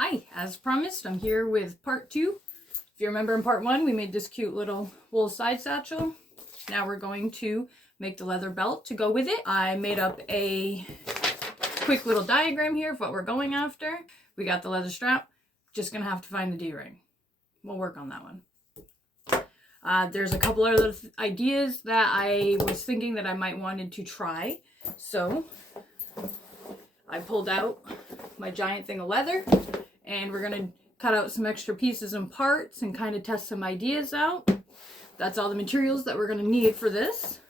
Hi, as promised, I'm here with part 2. If you remember in part 1, we made this cute little wool side satchel. Now we're going to make the leather belt to go with it. I made up a quick little diagram here of what we're going after. We got the leather strap, just gonna have to find the D-ring. We'll work on that one. There's a couple other ideas that I was thinking that I might wanted to try. So I pulled out my giant thing of leather and we're gonna cut out some extra pieces and parts and kind of test some ideas out. That's all the materials that we're gonna need for this.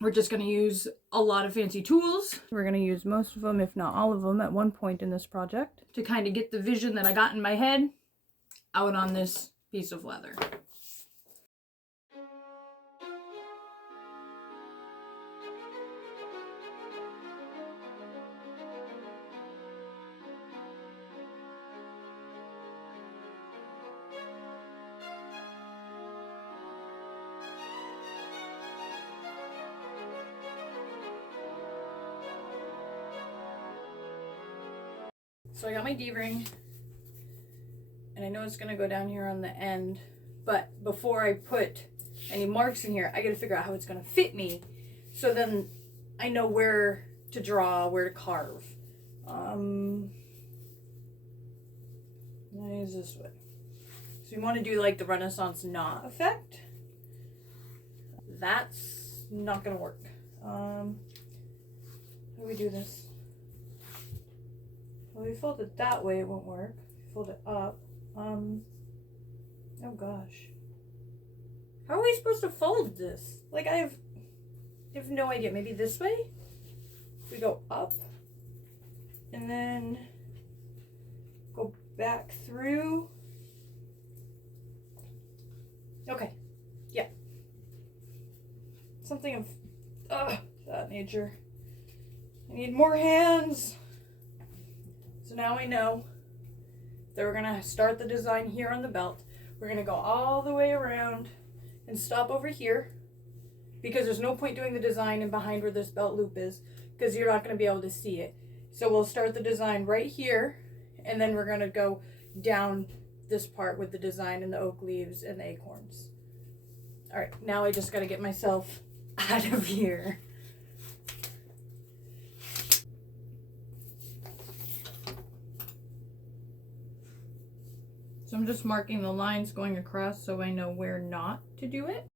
We're just gonna use a lot of fancy tools. We're gonna use most of them, if not all of them, at one point in this project to kind of get the vision that I got in my head out on this piece of leather. So I got my D-ring, and I know it's gonna go down here on the end, but before I put any marks in here, I gotta figure out how it's gonna fit me, so then I know where to draw, where to carve. I use this way. So you want to do like the Renaissance knot effect. That's not gonna work. How do we do this? Well, we fold it that way, it won't work. Fold it up. Oh gosh. How are we supposed to fold this? Like, I have no idea. Maybe this way? If we go up and then go back through. Okay. Yeah. Something of that nature. I need more hands. So now I know that we're gonna start the design here on the belt. We're gonna go all the way around and stop over here because there's no point doing the design in behind where this belt loop is because you're not gonna be able to see it. So we'll start the design right here and then we're gonna go down this part with the design and the oak leaves and the acorns. All right, now I just gotta get myself out of here. So I'm just marking the lines going across so I know where not to do it.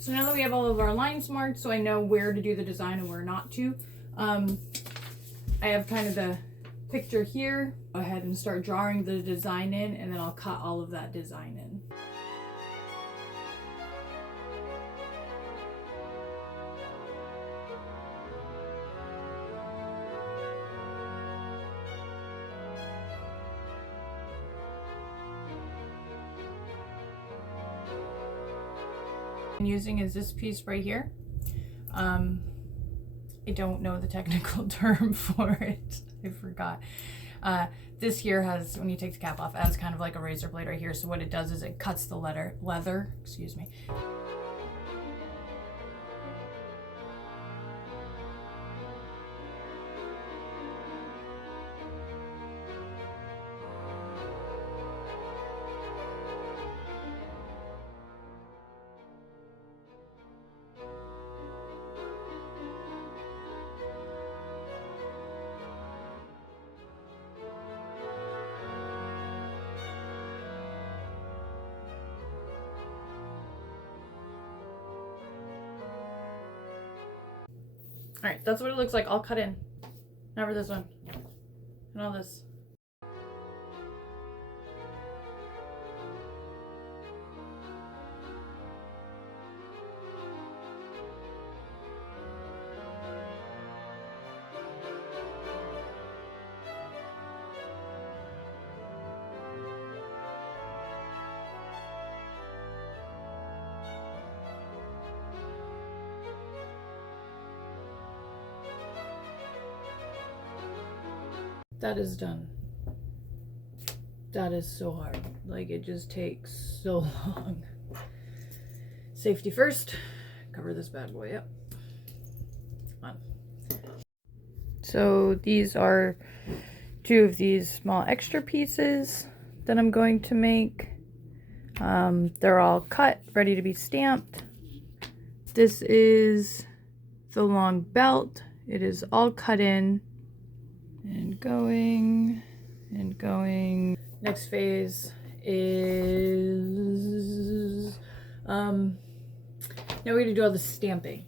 So now that we have all of our lines marked, so I know where to do the design and where not to, I have kind of the picture here. Go ahead and start drawing the design in, and then I'll cut all of that design in. I'm using is this piece right here. I don't know the technical term for it. I forgot. This here has, when you take the cap off, it has kind of like a razor blade right here. So what it does is it cuts the leather, excuse me. All right, that's what it looks like all cut in. Now for this one and all this. that is done. That is so hard. Like, it just takes so long. Safety first. Cover this bad boy up. On. So these are 2 of these small extra pieces that I'm going to make. They're all cut, ready to be stamped. This is the long belt. It is all cut in and going and going. Next phase is now we're gonna do all the stamping.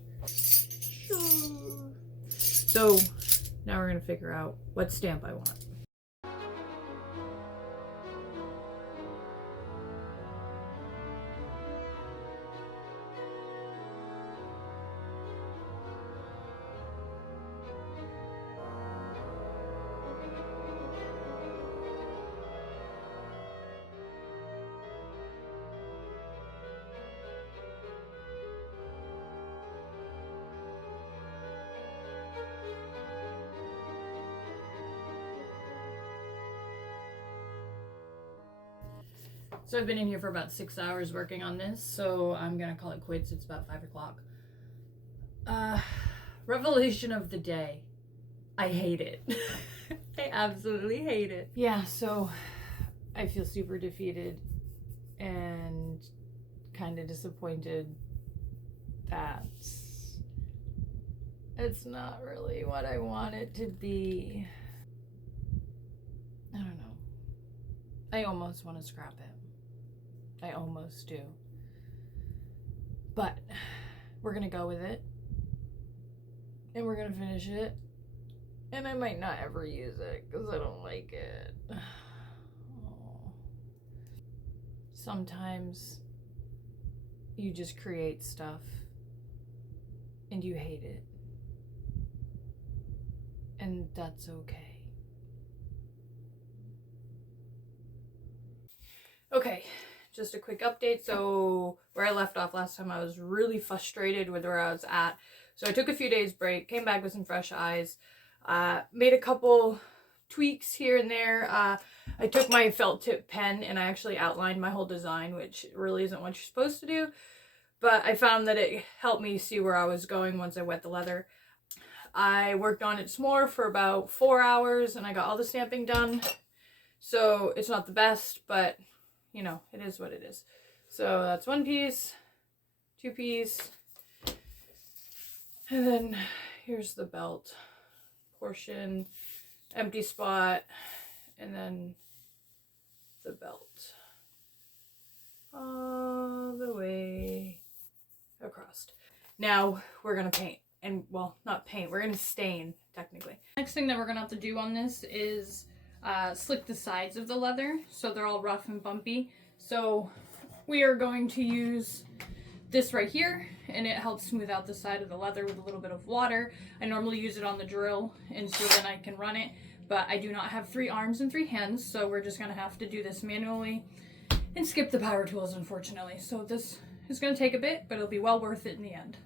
So now we're gonna figure out what stamp I want. So I've been in here for about 6 hours working on this, so I'm gonna call it quits. It's about 5 o'clock. Revelation of the day. I hate it. I absolutely hate it. Yeah, so I feel super defeated and kind of disappointed that it's not really what I want it to be. I don't know. I almost want to scrap it. I almost do. But we're gonna go with it. And we're gonna finish it. And I might not ever use it because I don't like it. Oh. Sometimes you just create stuff and you hate it. And that's okay. Okay. Just a quick update. So where I left off last time, I was really frustrated with where I was at. So I took a few days break, came back with some fresh eyes, made a couple tweaks here and there. I took my felt tip pen and I actually outlined my whole design, which really isn't what you're supposed to do. But I found that it helped me see where I was going once I wet the leather. I worked on it some more for about 4 hours and I got all the stamping done. So it's not the best, but you know, it is what it is. So that's 1 piece, 2 piece, and then here's the belt portion, empty spot, and then the belt all the way across. Now we're gonna paint, and well, not paint, we're gonna stain technically. Next thing that we're gonna have to do on this is slick the sides of the leather so they're all rough and bumpy. So we are going to use this right here, and it helps smooth out the side of the leather with a little bit of water. I normally use it on the drill, and so then I can run it, but I do not have 3 arms and 3 hands, so we're just gonna have to do this manually and skip the power tools, unfortunately. So this is gonna take a bit, but it'll be well worth it in the end.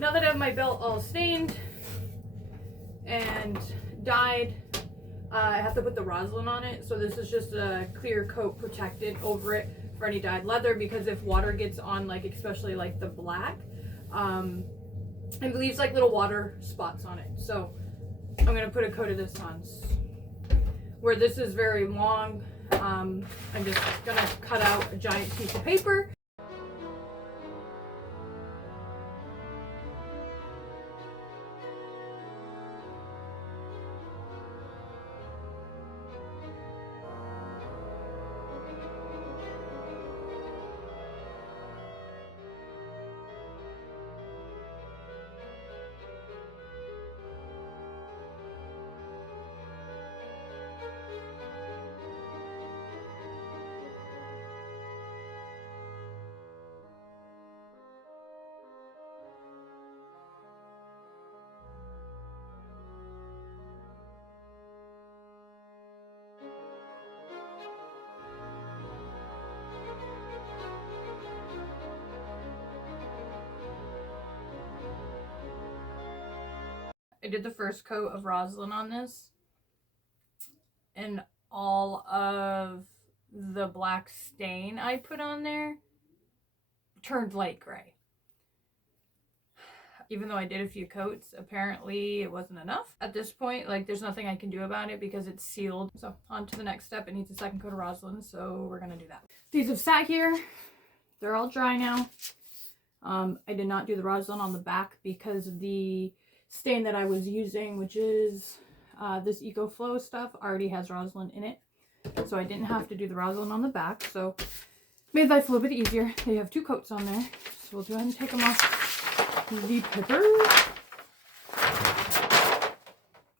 Now that I have my belt all stained and dyed, I have to put the rosin on it. So this is just a clear coat protected over it for any dyed leather, because if water gets on, like especially like the black, it leaves like little water spots on it. So I'm gonna put a coat of this on. Where this is very long, I'm just gonna cut out a giant piece of paper. I did the first coat of rosin on this, and all of the black stain I put on there turned light gray. Even though I did a few coats, apparently it wasn't enough. At this point, like, there's nothing I can do about it because it's sealed. So on to the next step. It needs a second coat of rosin, so we're gonna do that. These have sat here. They're all dry now. I did not do the rosin on the back because the stain that I was using, which is this EcoFlow stuff, already has rosin in it. So I didn't have to do the rosin on the back. So made life a little bit easier. They have 2 coats on there. So we'll go ahead and take them off the paper.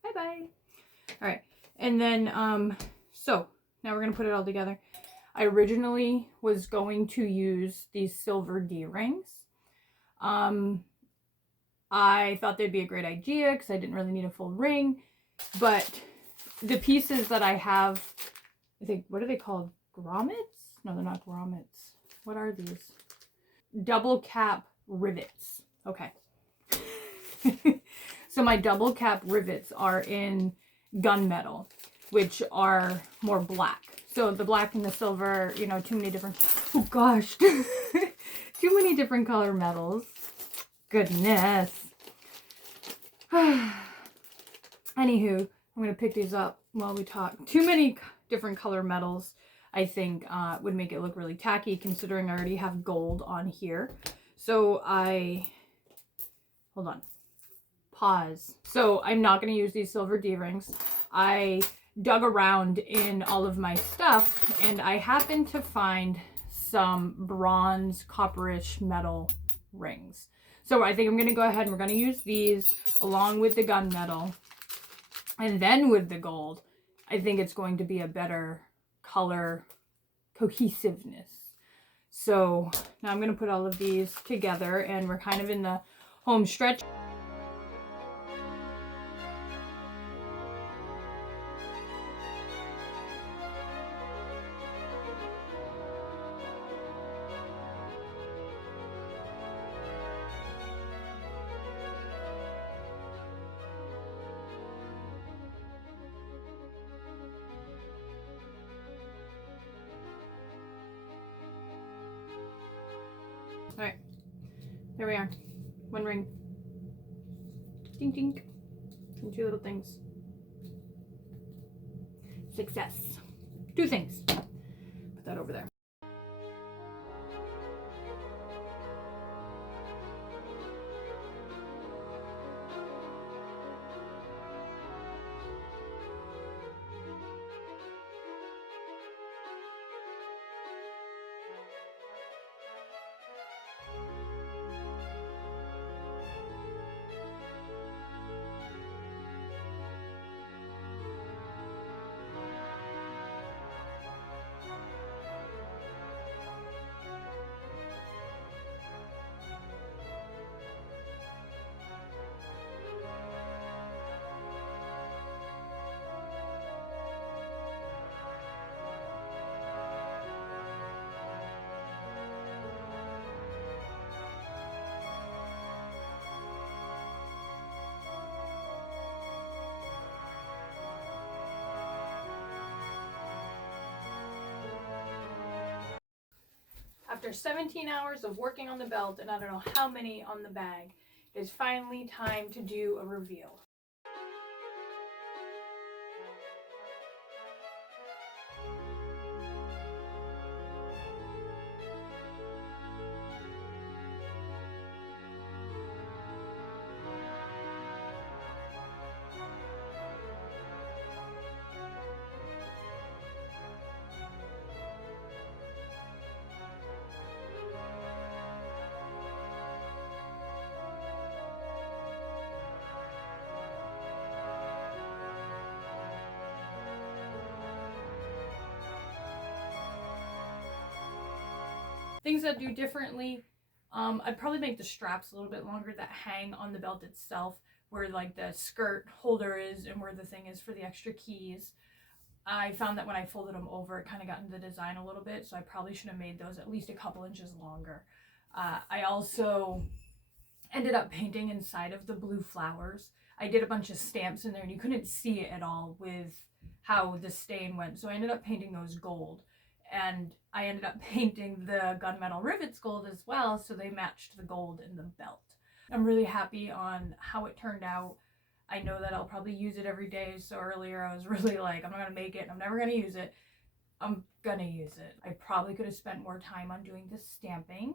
Bye-bye. All right. And then, so now we're going to put it all together. I originally was going to use these silver D-rings. I thought they'd be a great idea because I didn't really need a full ring, but the pieces that I have, I think, what are they called? Grommets? No, they're not grommets. What are these? Double cap rivets. Okay. So my double cap rivets are in gunmetal, which are more black. So the black and the silver, you know, too many different, oh gosh, too many different color metals. Goodness. Anywho, I'm going to pick these up while we talk. Too many different color metals, I think, would make it look really tacky, considering I already have gold on here. So hold on. Pause. So I'm not going to use these silver D-rings. I dug around in all of my stuff, and I happened to find some bronze copperish metal rings. So I think I'm going to go ahead and we're going to use these along with the gunmetal, and then with the gold. I think it's going to be a better color cohesiveness. So now I'm going to put all of these together, and we're kind of in the home stretch. All right, there we are. 1 ring. Ding ding. And 2 little things. Success. 2 things. Put that over there. After 17 hours of working on the belt and I don't know how many on the bag, it is finally time to do a reveal. Things I'd do differently, I'd probably make the straps a little bit longer that hang on the belt itself, where like the skirt holder is and where the thing is for the extra keys. I found that when I folded them over, it kind of got into the design a little bit, so I probably should have made those at least a couple inches longer. I also ended up painting inside of the blue flowers. I did a bunch of stamps in there and you couldn't see it at all with how the stain went, so I ended up painting those gold. And I ended up painting the gunmetal rivets gold as well, so they matched the gold in the belt. I'm really happy on how it turned out. I know that I'll probably use it every day, so earlier I was really like, I'm not gonna make it, I'm never gonna use it. I'm gonna use it. I probably could have spent more time on doing the stamping,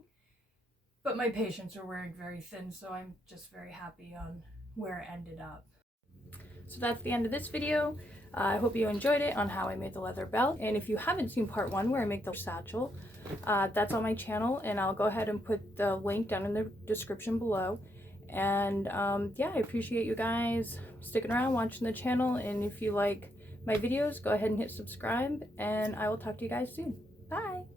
but my patients are wearing very thin, so I'm just very happy on where it ended up. So that's the end of this video. I hope you enjoyed it on how I made the leather belt. And if you haven't seen part 1 where I make the satchel, that's on my channel, and I'll go ahead and put the link down in the description below. And yeah, I appreciate you guys sticking around watching the channel, and if you like my videos, go ahead and hit subscribe, and I will talk to you guys soon. Bye!